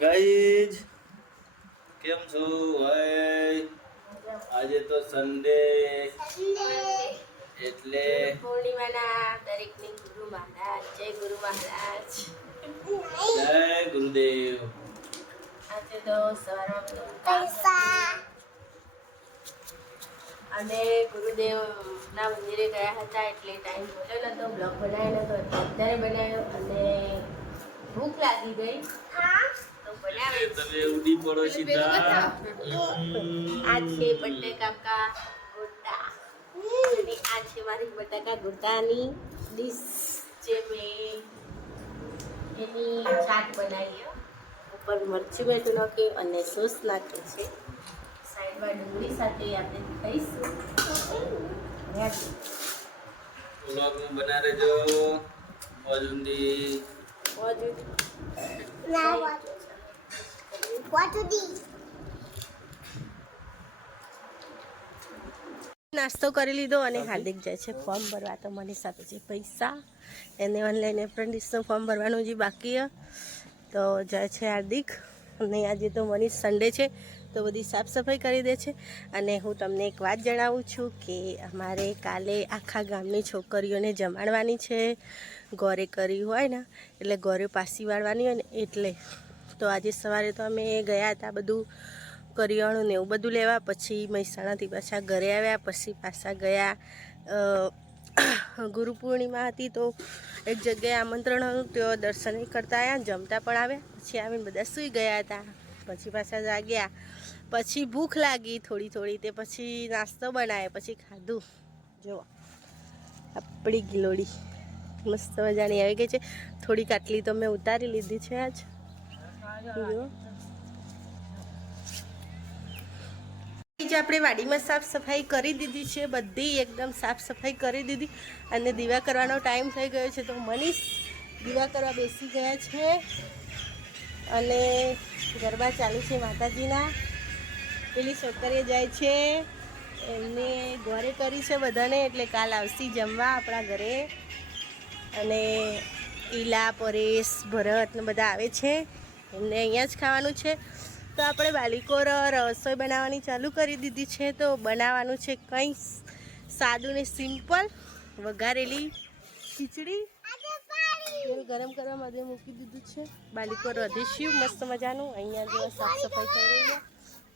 Guys કેમ છો? ભાઈ આજે તો સન્ડે એટલે પૂર્ણિમાના દરેકની ગુરુ મહારાજ જય ગુરુ મહારાજ. જય ગુરુદેવ. આજે તો સવારમાં બધું કામ અને ગુરુદેવના મંદિરે ગયા હતા એટલે ટાઈમ મળ્યો નતો બ્લોગ બનાવ્યો નતો અત્યારે બનાવ્યો અને ભૂખ લાગી ગઈ. બનાવે તમે ઉડી પડો સીધા. આ છે બટેકા ગોટા. અને આ છે મારી બટાકા ગોટાની ડીશ જે મેં એની ચાટ બનાવી ઉપર મરચી બેઠું નાખી અને સોસ નાખે છે. સાઈડમાં ડુંગળી સાથે આપણે ખાઈશું. વ્લોગમાં બના રહેજો મોજુંદી. મોજુદ. નાસ્તો કરી લીધો અને હાર્દિક જાય છે ફોર્મ ભરવા. તો મને સાથે છે પૈસા. એને ઓનલાઈન એપ્રેન્ટિસનું ફોર્મ ભરવાનું જે બાકી તો જાય છે હાર્દિક. અને આજે તો મનીષ સન્ડે છે, તો બધી સાફ સફાઈ કરી દે છે. અને હું તમને એક વાત જણાવું છું કે અમારે કાલે આખા ગામની છોકરીઓને જમાડવાની છે. ગોરે કરી હોય ને, એટલે ગોરે પાસી વાળવાની હોય ને, એટલે તો આજે સવારે તો અમે ગયા હતા બધું કરિયાણું ને એવું બધું લેવા. પછી મહેસાણાથી પાછા ઘરે આવ્યા, પછી પાછા ગયા. ગુરુ પૂર્ણિમા હતી તો એક જગ્યાએ આમંત્રણ હતું, તેઓ દર્શન કરતા આવ્યા જમતા પણ આવ્યા. પછી આવીને બધા સૂઈ ગયા હતા પછી પાછા જાગ્યા. પછી ભૂખ લાગી થોડી થોડી, તે પછી નાસ્તો બનાવ્યો, પછી ખાધું. જુઓ આપણી ગિલોડી. મસ્ત મજાની આવી ગઈ છે. થોડીક આટલી તો મેં ઉતારી લીધી છે આજ. જે આપણે વાડીમાં સાફ સફાઈ કરી દીધી છે, બધી એકદમ સાફ સફાઈ કરી દીધી અને દીવા કરવાનો ટાઈમ થઈ ગયો છે તો મનીષ દીવા કરવા બેસી ગયા છે અને ગરબા ચાલુ છે માતાજીના. પેલી છોકરીએ જાય છે, એમને ઘરે કરી છે બધાને, એટલે કાલ આવશે જમવા આપણા ઘરે. અને ઈલા, પરેશ, ભરત ને બધા આવે છે. એમને અહીંયા જ ખાવાનું છે. તો આપણે બાલીકોર રસોઈ બનાવવાની ચાલુ કરી દીધી છે. તો બનાવવાનું છે કંઈ સાદું ને સિમ્પલ વઘારેલી ખીચડી. એવું ગરમ કરવા માટે મૂકી દીધું છે. બાલિકો રધીશ્યું મસ્ત મજાનું. અહીંયા જો સાફ સફાઈ થઈ રહી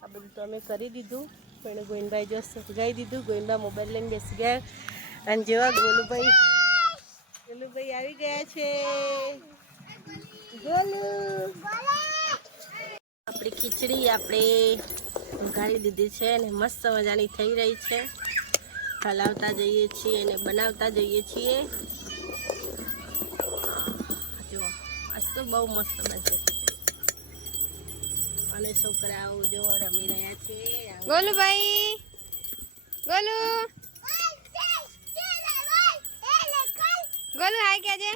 આ બધું તો અમે કરી દીધું. પણ ગોવિંદભાઈ જો સગાઈ દીધું. ગોવિંદભાઈ મોબાઈલ લઈને બેસી ગયા. અને જેવા ગોલુભાઈ ગોલુભાઈ આવી ગયા છે ગોલુ આપણી ખીચડી આપણે ઉઘાડી દીધી છે અને મસ્ત મજાની થઈ રહી છે. હલાવતા જઈએ છીએ અને બનાવતા જઈએ છીએ. જુઓ આજ તો બહુ મસ્ત બનશે અને છોકરાઓ જો રમી રહ્યા છે. ગોલુભાઈ ગોલુ. ગોલુ હાય કહેજે.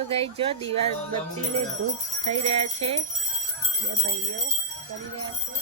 તો ગઈ જો દીવા બત્તીને ધૂપ થઈ રહ્યા છે. બે ભાઈઓ કરી રહ્યા છે.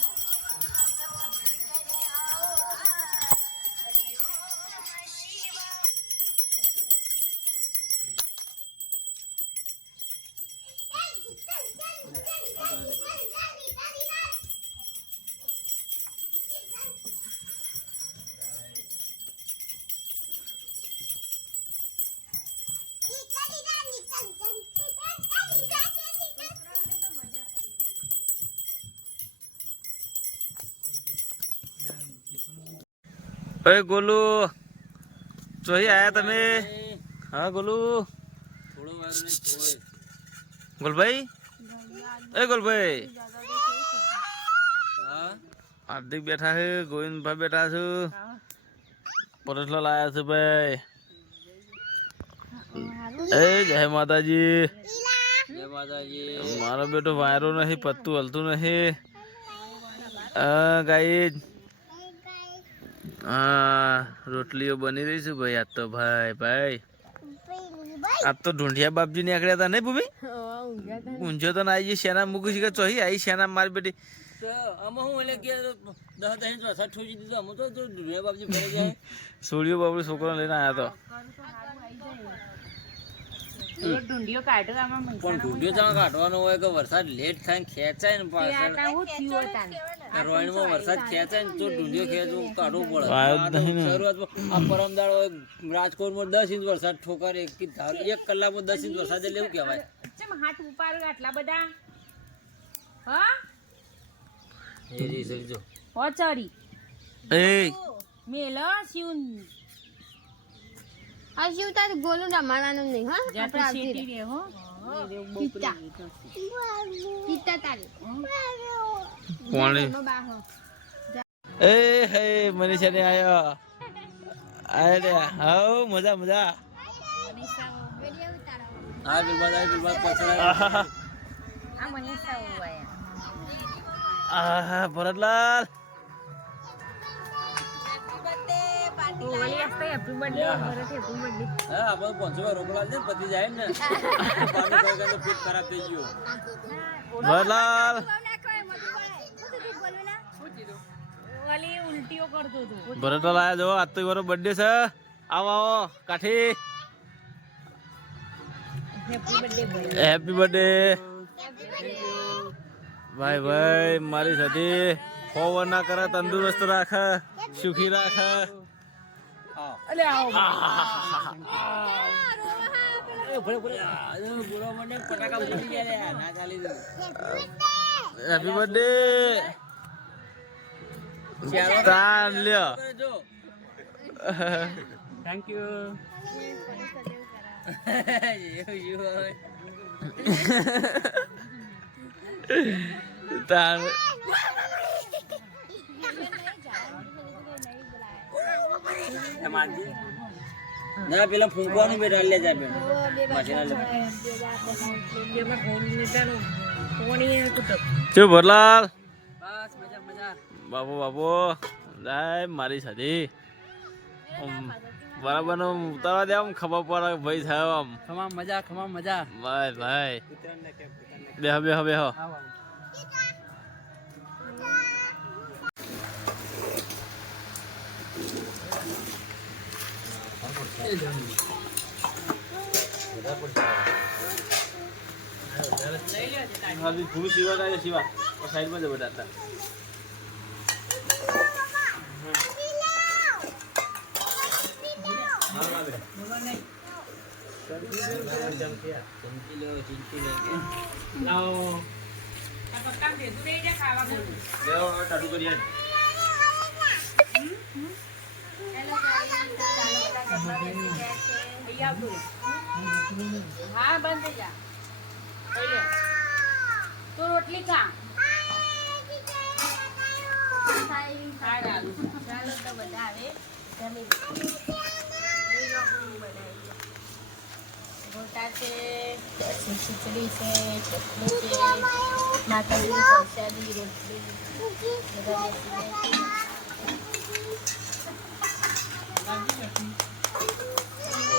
અરે ગોલુ ચોહી આયા તમે? હા, ગોલુ. ગોલભાઈ? એ ગોલભાઈ. હાર્દિક બેઠા છે, ગોવિંદભાઈ બેઠા છું. પરેશલાલ આયા છે, ભાઈ. એ જય માતાજી જય માતાજી મારો બેટો વાયરો નહીં પત્તું હલતું નહીં હા ગાઈ હા રોટલીઓ બની રહી છે ભાઈ આજ તો ભાઈ ભાઈ આજ તો ઢૂંઢિયા બાપજી નીકળ્યા હતા નહીં ભૂમિ ઊંઝો તો ના આવી શેના મૂકી છે કે ચોહી આવી શેના મારી બેટી આમાં હું એટલે કે દસ દસ ઇંચ વરસાદ ઠોકી દીધો અમે તો તો ઢૂંઢિયા બાપજી ફરી જાય સોળિયો બાબુ છોકરો લઈને આવ્યો પણ ઢૂંઢિયો ત્યાં કાઢવાનો હોય કે વરસાદ લેટ થાય ખેંચાય ને પાછળ. રોહિણીમાં વરસાદ ખેંચાય ને તો ઢૂંઢિયો ખેંચવું કાઢવું પડે. શરૂઆતમાં આ પરમદાળ હોય રાજકોટમાં દસ ઇંચ વરસાદ ઠોકર એક એક કલાકમાં દસ ઇંચ વરસાદ એટલે એવું કહેવાય. એ રી સમજો એ. આ શિવ તારે ગોલું રમાડવાનું નહીં હા આપણે આવતી રહે. તારી. કોણે બાહો. એ હે મનીષા ને આયો આયો હાઉ મજા મજા. હા બિલબાદ આ બિલબાદ પાછળ આહા ભરતલાલ હા. આપણે પાંચસો વાર છે ને જાય ને. પાણી કોઈ ખરાબ થઈ ગયું. ભરતલાલ આયા જો આજ તો મારો બર્થડે છે. આવો આવો કાઠી. હેપી બર્થડે ભાઈ. ભાઈ મારી સાથે ફોવર ના કરે તંદુરસ્ત રાખે. સુખી રાખે. એ ભલે ભલે આ જો બોલવા માંડે ને ફટાકા ફૂટી ગયા લે. ના ચાલી દે. Happy birthday. તાન લ્યો થેન્ક યુ. તાન ના પેલા ફૂંકવાનું બેટા લે જાય બેટા. શું ભરલાલ. બાપો બાપો. જાય મારી સાથે બરાબર નો ઉતારવા દે આમ ખબર પડે ભાઈ સાહેબ આમ. ખમા મજા ખમા મજા. ભાઈ ભાઈ. બે હવે હવે બેહો થોડું સીવા થાય સીવા સાઈડમાં જ બધા હા તું રોટલી ખા ચાલો તો બધા આવે જમી ગોટા છે ખીચડી છે ચટણી છે માતાજી રોટલી